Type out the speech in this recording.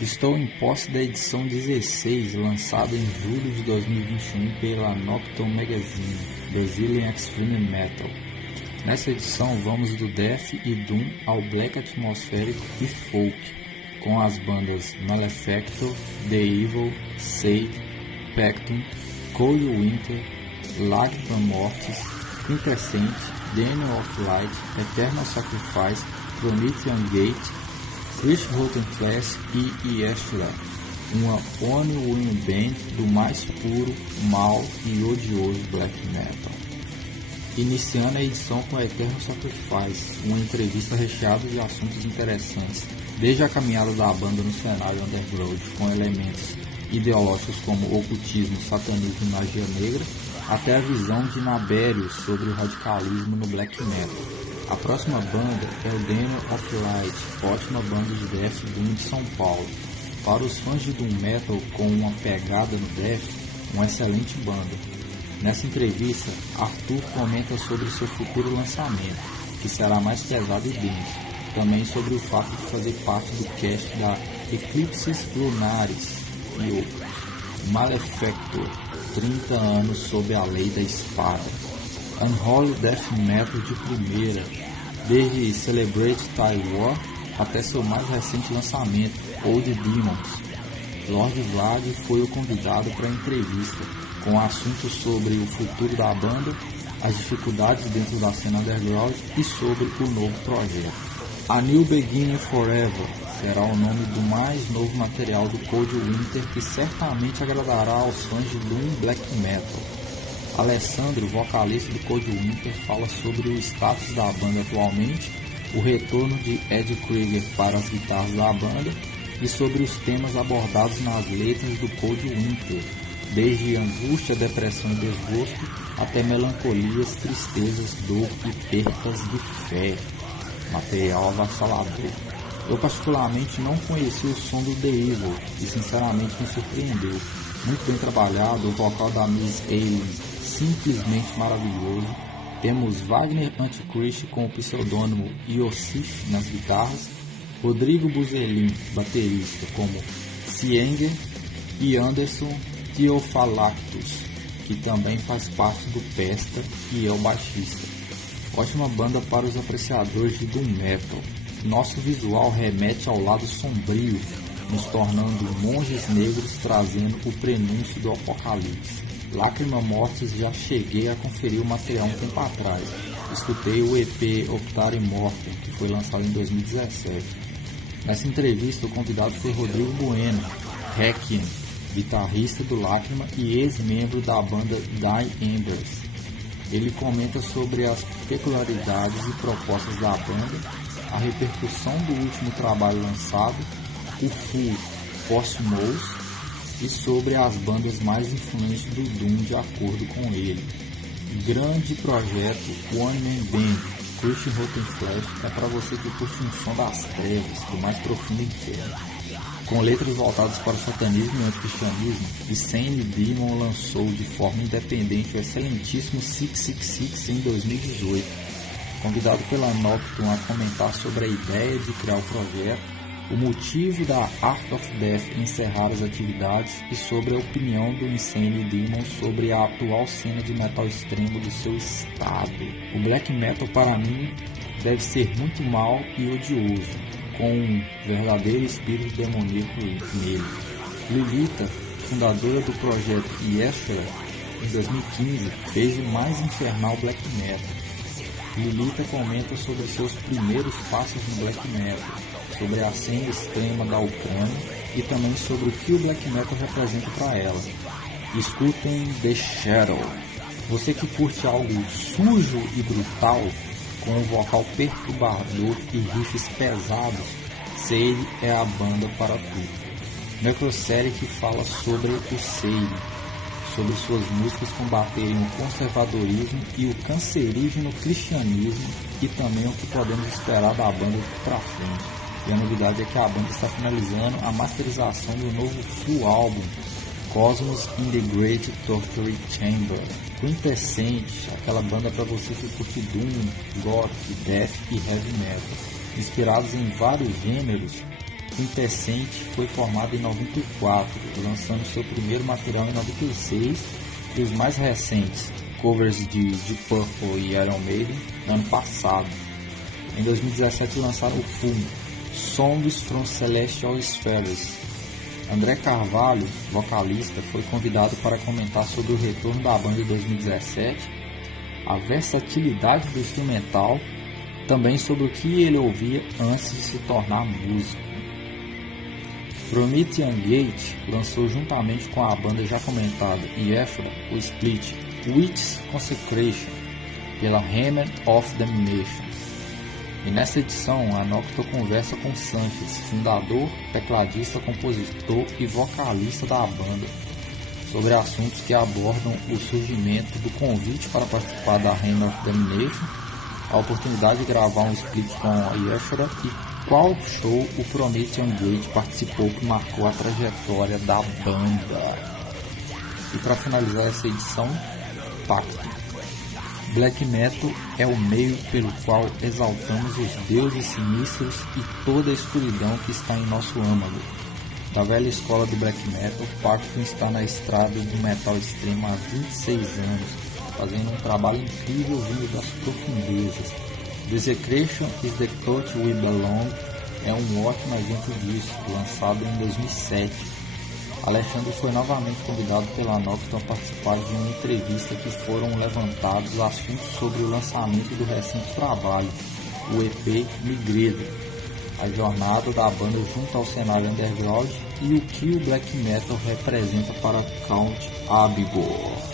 Estou em posse da edição 16, lançada em julho de 2021 pela Nocton Magazine, Brazilian Extreme Metal. Nessa edição vamos do Death e Doom ao Black atmosférico e folk, com as bandas Malefactor, The Evil, Sei, Pectum, Cold Winter, Lactima Mortis, Quintessent, Daniel of Light, Eternal Sacrifice, Promethean Gate, Christian Rotten Flesh e Yeshua, uma Oni Win Band do mais puro, mau e odioso black metal. Iniciando a edição com a Eternal Sacrifice, uma entrevista recheada de assuntos interessantes, desde a caminhada da banda no cenário underground com elementos ideológicos como ocultismo, satanismo e magia negra, até a visão de Nabérios sobre o radicalismo no black metal. A próxima banda é o Daniel of Light, ótima banda de death doom de São Paulo. Para os fãs de doom metal com uma pegada no death, uma excelente banda. Nessa entrevista, Arthur comenta sobre seu futuro lançamento, que será mais pesado e denso. Também sobre o fato de fazer parte do cast da Eclipses Lunares e o Malefactor, 30 anos sob a lei da espada. Unholy Death Metal de primeira, desde Celebrate Thy War até seu mais recente lançamento, Old Demons. Lord Vlad foi o convidado para a entrevista, com assuntos sobre o futuro da banda, as dificuldades dentro da cena underground e sobre o novo projeto. A New Beginning Forever será o nome do mais novo material do Cold Winter, que certamente agradará aos fãs de Doom Black Metal. Alessandro, vocalista do Cold Winter, fala sobre o status da banda atualmente, o retorno de Ed Krieger para as guitarras da banda e sobre os temas abordados nas letras do Cold Winter, desde angústia, depressão e desgosto até melancolias, tristezas, dor e percas de fé. Material avassalador. Eu particularmente não conheci o som do The Evil e sinceramente me surpreendeu. Muito bem trabalhado, o vocal da Miss Alien simplesmente maravilhoso. Temos Wagner Antichrist com o pseudônimo Iosif nas guitarras, Rodrigo Buzelin, baterista, como Sienger, e Anderson Theophalactus, que também faz parte do Pesta e é o baixista. Ótima banda para os apreciadores de doom metal. Nosso visual remete ao lado sombrio, nos tornando monges negros trazendo o prenúncio do apocalipse. Lactima Mortis já cheguei a conferir o material um tempo atrás. Escutei o EP Optare Mortem, que foi lançado em 2017. Nessa entrevista, o convidado foi Rodrigo Bueno, Requiem, guitarrista do Lactima e ex-membro da banda Die Embers. Ele comenta sobre as peculiaridades e propostas da banda, a repercussão do último trabalho lançado, o Full Postmos, e sobre as bandas mais influentes do Doom de acordo com ele. Grande projeto One Man Band, Christian Rotten Flesh, é para você que curte um som das trevas, do mais profundo inferno. Com letras voltadas para o satanismo e o anticristianismo, Insane Demon lançou de forma independente o excelentíssimo 666 em 2018. Convidado pela Nocturne a comentar sobre a ideia de criar o projeto, o motivo da Art of Death em encerrar as atividades e sobre a opinião do Insane Demon sobre a atual cena de metal extremo do seu estado. O black metal para mim deve ser muito mau e odioso, com um verdadeiro espírito demoníaco nele. Lilita, fundadora do projeto Yeshua, em 2015, fez o mais infernal black metal. Lilita comenta sobre seus primeiros passos no black metal, sobre a cena extrema da Ucrânia e também sobre o que o black metal representa para ela. Escutem The Shadow. Você que curte algo sujo e brutal, com um vocal perturbador e riffs pesados, Seire é a banda para tu. Necrosérie que fala sobre o Seire, sobre suas músicas combaterem o conservadorismo e o cancerígeno cristianismo e também o que podemos esperar da banda para frente. E a novidade é que a banda está finalizando a masterização do novo full álbum Cosmos in the Great Torture Chamber. Quintessent, aquela banda para você que curte Doom, Goth, Death e Heavy Metal. Inspirados em vários gêneros, Quintessent foi formada em 94, lançando seu primeiro material em 96 e os mais recentes, covers de Deep Purple e Iron Maiden, no ano passado. Em 2017 lançaram o Fumo, Songs from Celestial Spheres. André Carvalho, vocalista, foi convidado para comentar sobre o retorno da banda em 2017, a versatilidade do instrumental, também sobre o que ele ouvia antes de se tornar músico. Promethean Gate lançou juntamente com a banda já comentada Yeshua o split Witch's Consecration pela Hammer of Damnation. E nessa edição a Nocturne conversa com Sanchez, fundador, tecladista, compositor e vocalista da banda, sobre assuntos que abordam o surgimento do convite para participar da Hammer of Damnation, a oportunidade de gravar um split com a Yeshua e qual show o Promethean Gate participou que marcou a trajetória da banda. E para finalizar essa edição, Pacto. Black Metal é o meio pelo qual exaltamos os deuses sinistros e toda a escuridão que está em nosso âmago. Da velha escola do Black Metal, Pacto está na estrada do metal extremo há 26 anos, fazendo um trabalho incrível vindo das profundezas. Desecration is the Cult We Belong é um ótimo exemplo disso, lançado em 2007. Alexandre foi novamente convidado pela Nocturne a participar de uma entrevista que foram levantados assuntos sobre o lançamento do recente trabalho, o EP Migredo, a jornada da banda junto ao cenário underground e o que o black metal representa para Count Abigail.